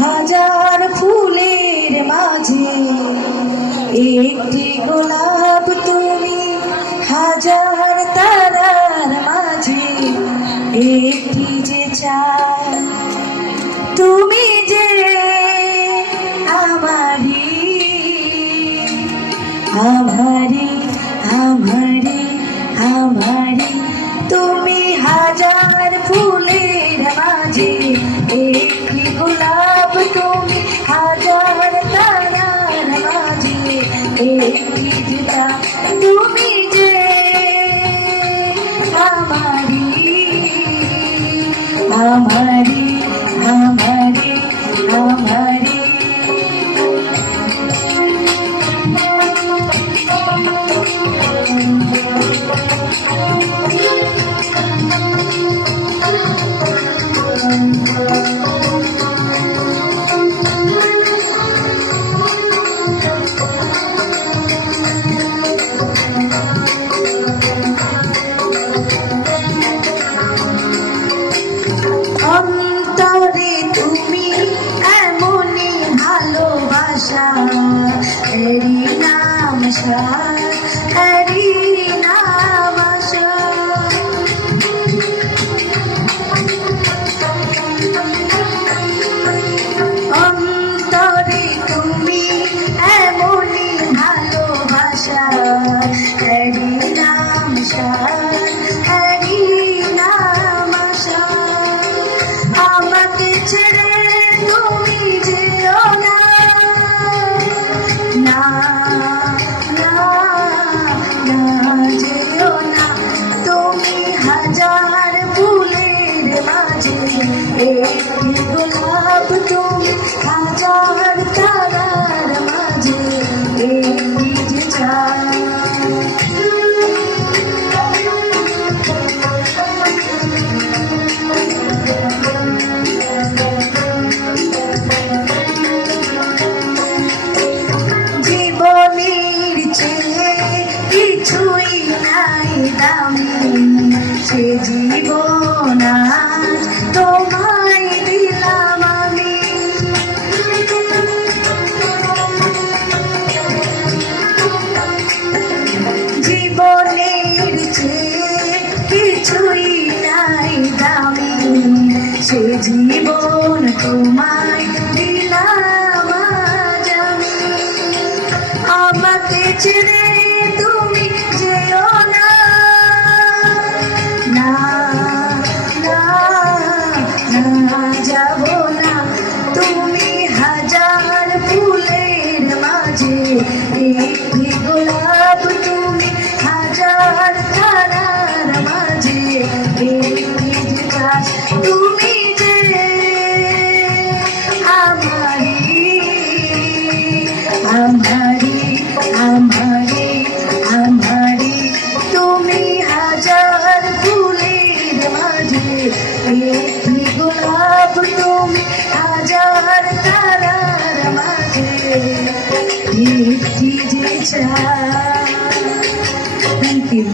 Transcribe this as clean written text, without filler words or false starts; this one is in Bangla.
হাজার ফুলের মাঝে একটি গোলাপ তুমি, হাজার তারার মাঝে একটি যে চাঁদ তুমি যে আমারি আমারি আমারি আমারি তুমি হাজার ফুলের মাঝে একটি গোলাপ তুমি, হাজার তারার মাঝে একটি যে চাঁদ তুমি যে আমারি আমারি আমারি আমারি। অন্তরে তুমি এমনই ভালোবাসা, এরি নাম এরি নাম আশা। অন্তরে তুমি এমনই ভালোবাসা, এরি নাম এরি নাম আশা। আমাকে ছেড়ে তুমি যেও না, না না না যেও না। তুমি হাজার ফুলের মাঝে একটি গোলাপ তুমি, হাজার তারার মাঝে একটি যে চাঁদ। কিছুই নাই দামি সে জীবন আজ তোমায় দিলাম আমি। জীবনের চেয়ে কিছুই নাই দামি সে জীবন তোমায় দিলাম আজ আমি। আমাকে ছেড়ে তুমি যেও না, না না না যাব না। তুমি হাজার ফুলের মাঝে একটি গোলাপ তুমি, হাজার তারার মাঝে একটি যে চাঁদ তুমি যে আমারি আমারি আমারি আমারি। তুমি হাজার ফুলের মাঝে একটি গোলাপ তুমি, হাজার তারার মাঝে একটি যে চাঁদ। Thank you.